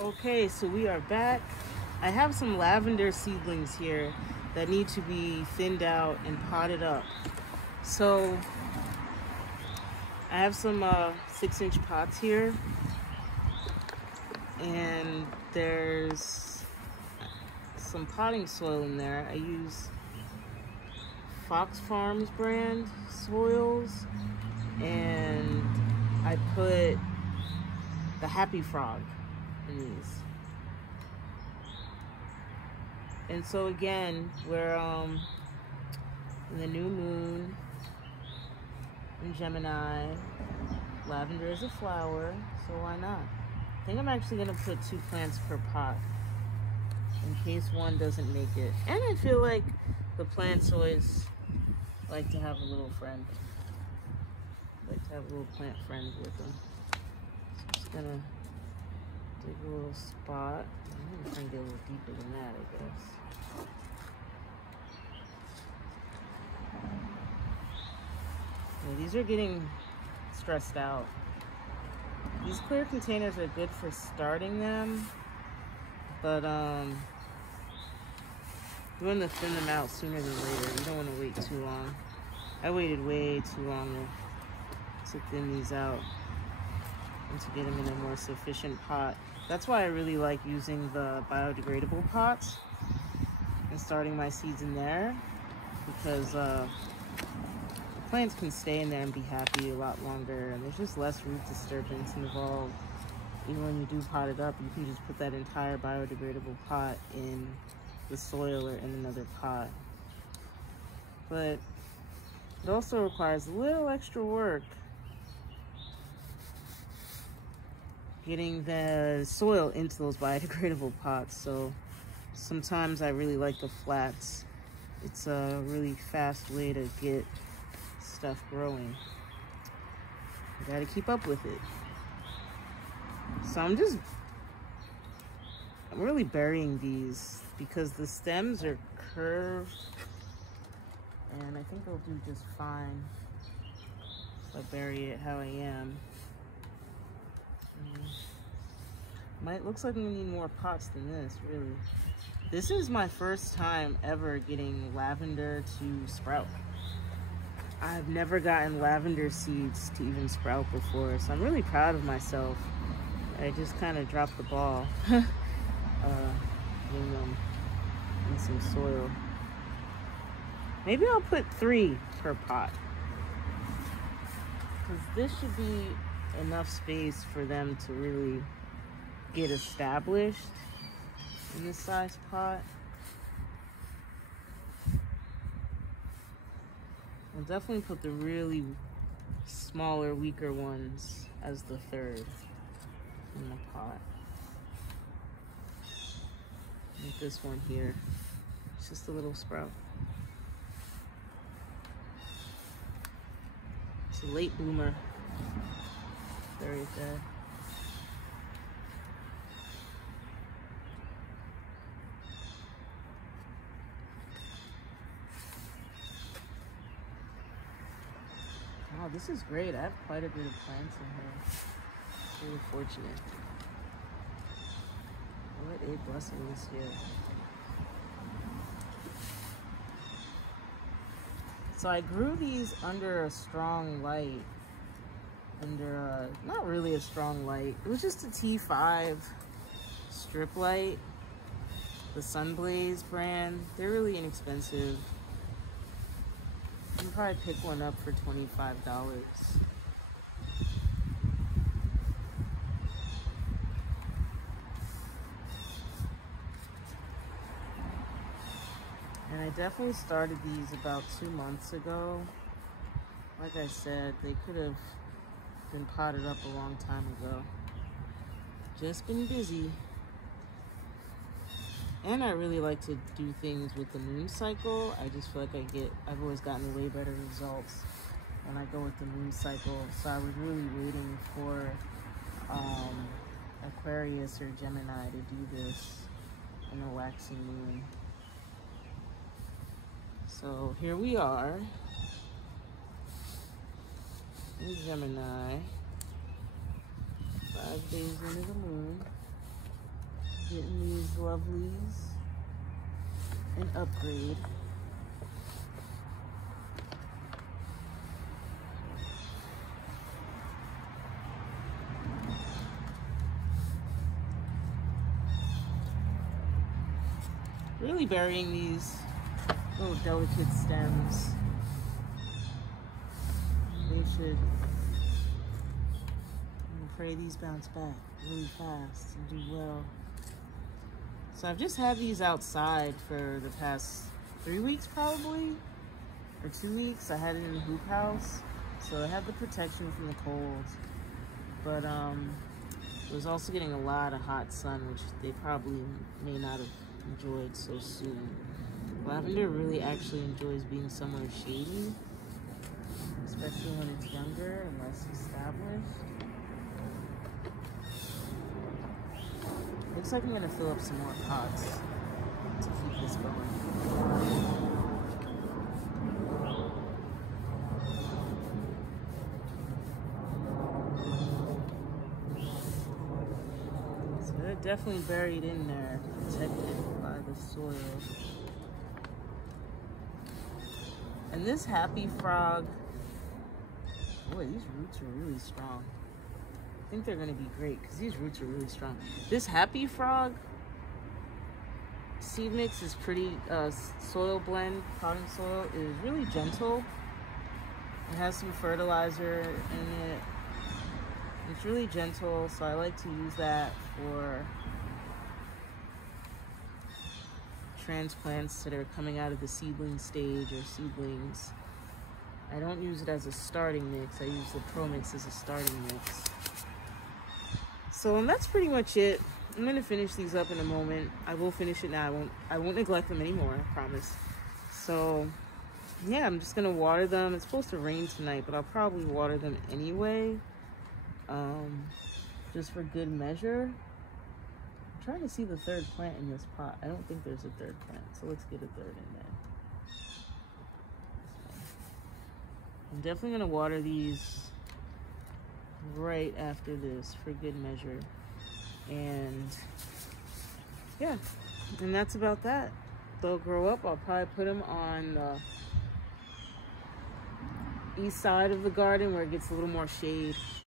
Okay, so we are back. I have some lavender seedlings here that need to be thinned out and potted up. So I have some 6-inch pots here, and there's some potting soil in there. I use Fox Farms brand soils, and I put the Happy Frog in these. And so again, we're in the new moon in Gemini. Lavender is a flower, so why not? I think I'm actually gonna put 2 plants per pot in case one doesn't make it. And I feel like the plants always like to have a little friend. Like to have a little plant friend with them. So I'm just gonna dig a little spot. I'm gonna try and get a little deeper than that, I guess. Yeah, these are getting stressed out. These clear containers are good for starting them, but you want to thin them out sooner than later. You don't want to wait too long. I waited way too long to thin these out and to get them in a more sufficient pot. That's why I really like using the biodegradable pots and starting my seeds in there, because plants can stay in there and be happy a lot longer, and there's just less root disturbance involved. Even when you do pot it up, you can just put that entire biodegradable pot in the soil or in another pot. But it also requires a little extra work getting the soil into those biodegradable pots. So sometimes I really like the flats. It's a really fast way to get stuff growing. You gotta keep up with it. So I'm really burying these because the stems are curved, and I think they'll do just fine if I bury it how I am. Looks like I'm gonna need more pots than this, really. This is my first time ever getting lavender to sprout. I've never gotten lavender seeds to even sprout before, so I'm really proud of myself. I just kind of dropped the ball getting them in some soil. Maybe I'll put 3 per pot, because this should be enough space for them to really get established in this size pot. I'll definitely put the really smaller, weaker ones as the 3rd in the pot. Like this one here. It's just a little sprout. It's a late bloomer. Very good. Wow, this is great. I have quite a bit of plants in here. Really fortunate. What a blessing this year. So I grew these under a strong light. Not really a strong light. It was just a T5 strip light. The Sunblaze brand. They're really inexpensive. You can probably pick one up for $25. And I definitely started these about 2 months ago. Like I said, they could have been potted up a long time ago. Just been busy. And I really like to do things with the moon cycle. I just feel like I've always gotten way better results when I go with the moon cycle. So I was really waiting for Aquarius or Gemini to do this in the waxing moon. So here we are in Gemini, 5 days into the moon. Getting these lovelies an upgrade. Really burying these little delicate stems. They should, I'm afraid these bounce back really fast and do well. So I've just had these outside for the past 3 weeks probably, or 2 weeks. I had it in the hoop house, so I had the protection from the cold, but it was also getting a lot of hot sun, which they probably may not have enjoyed so soon. Lavender really actually enjoys being somewhere shady, especially when it's younger and less established. Looks like I'm gonna fill up some more pots to keep this going. So they're definitely buried in there, protected by the soil. And this happy frog, boy, these roots are really strong. I think they're gonna be great because these roots are really strong. This happy frog seed mix is pretty, soil blend, potting soil is really gentle. It has some fertilizer in it. It's really gentle, so I like to use that for transplants that are coming out of the seedling stage or seedlings. I don't use it as a starting mix. I use the Pro Mix as a starting mix. So and that's pretty much it. I'm gonna finish these up in a moment. I will finish it now. I won't neglect them anymore, I promise. So yeah, I'm just gonna water them. It's supposed to rain tonight, but I'll probably water them anyway, just for good measure. I'm trying to see the third plant in this pot. I don't think there's a third plant, so let's get a third in there. I'm definitely gonna water these right after this for good measure. And yeah, and that's about that. They'll grow up. I'll probably put them on the east side of the garden where it gets a little more shade.